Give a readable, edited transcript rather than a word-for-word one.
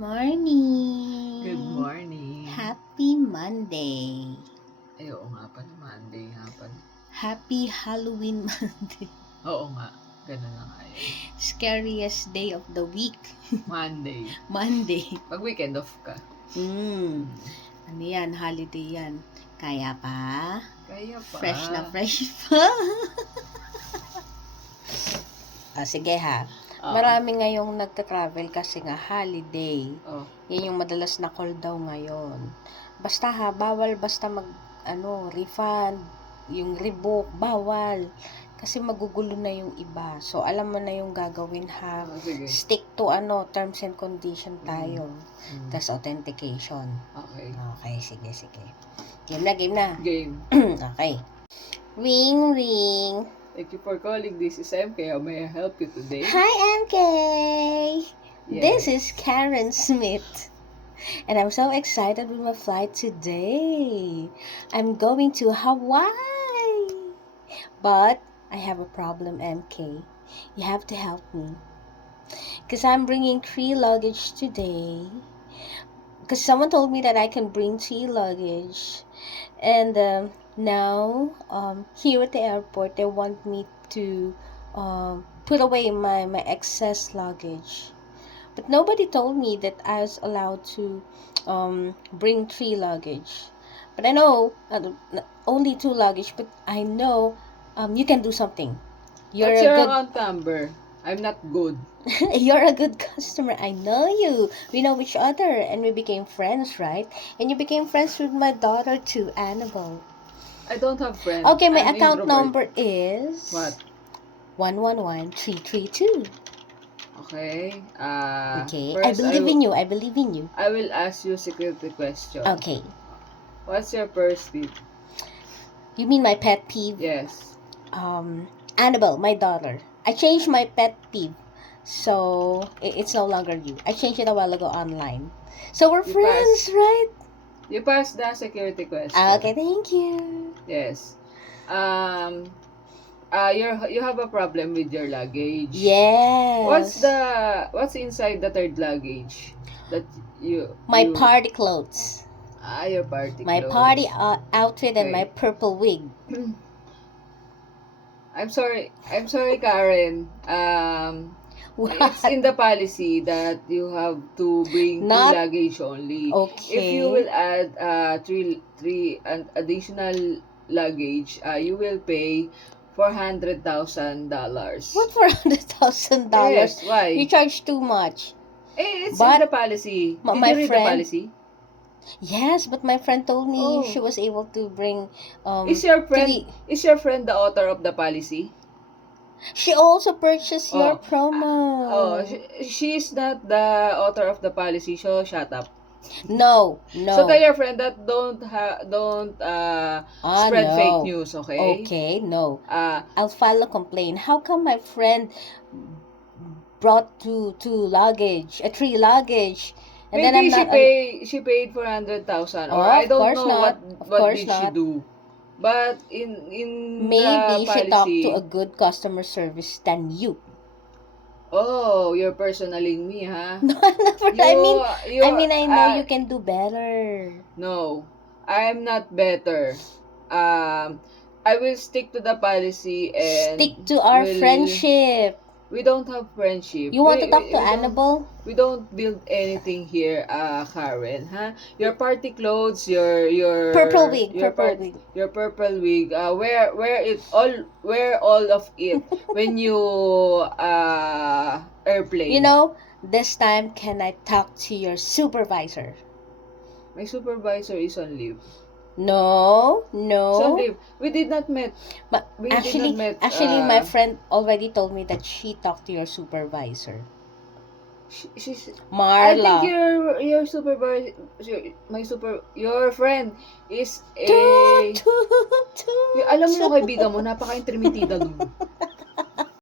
Good Morning! morning. Happy Monday! Ay, oo nga pala. Monday nga pala. Happy Halloween Monday! Oo nga. Ganun na nga yun. Scariest day of the week. Monday. Monday. Pag weekend off ka. Ano yan? Holiday yan. Kaya pa? Kaya pa. Fresh na fresh pa. Sige ha. Marami ngayong nagta-travel kasi nga holiday. Yan yung madalas na call daw ngayon. Basta ha, bawal basta refund, yung rebook, bawal. Kasi magugulo na yung iba. So, alam mo na yung gagawin ha. Sige. Stick to terms and condition tayo. Tas authentication. Okay, sige. Game na. Game. Okay. Ring, ring. Thank you for calling. This is MK. How may I help you today? Hi, MK. This is Karen Smith. And I'm so excited with my flight today. I'm going to Hawaii. But I have a problem, MK. You have to help me. Because I'm bringing 3 luggage today. Because someone told me that I can bring 3 luggage. And now, here at the airport, they want me to put away my excess luggage. But nobody told me that I was allowed to bring 3 luggage. But I know, only 2 luggage, but I know you can do something. What's your account number? I'm not good. You're a good customer. I know you. We know each other and we became friends, right? And you became friends with my daughter too, Annabelle. I don't have friends. Okay, my I'm account introvert. number is... What? 111332. Okay. Okay, First, I believe in you. I will ask you a security question. Okay. What's your first tip? You mean my pet peeve? Yes. Annabelle, my daughter. I changed my pet peeve. So, it's no longer you. I changed it a while ago online. So, we're friends, right? You passed the security question. Okay, thank you. Yes. You have a problem with your luggage. Yes. What's inside the third luggage that my party clothes. Your party my clothes. Party outfit and my purple wig. I'm sorry, Karen. It's in the policy that you have to bring 2 luggage only. Okay. If you will add three additional luggage, you will pay $400,000. What $400,000? Yes, why? You charge too much. It's in the policy. Did you read the policy? Yes, but my friend told me she was able to bring Is your friend the author of the policy? She also purchased your promo. She's not the author of the policy, so shut up. No. So tell your friend that don't spread fake news, okay? Okay, no. I'll file a complaint. How come my friend brought 3 luggage? And maybe she paid $400,000, or I don't know what did she do. But in maybe the she talked policy, to a good customer service than you. Oh, you're personaling me, huh? No, I know you can do better. No, I'm not better. I will stick to the policy and stick to our friendship. We don't have friendship. You want to talk to Annabelle? We don't build anything here, Karen, huh? Your party clothes, your purple wig, your purple wig. Wear all of it when you airplane. You know, this time can I talk to your supervisor? My supervisor is on leave. No. So leave. We did not meet. But actually, my friend already told me that she talked to your supervisor. She's Marla. I think your supervisor, your friend is a... Alam mo yung kaibigan mo, napaka-intermitida nun.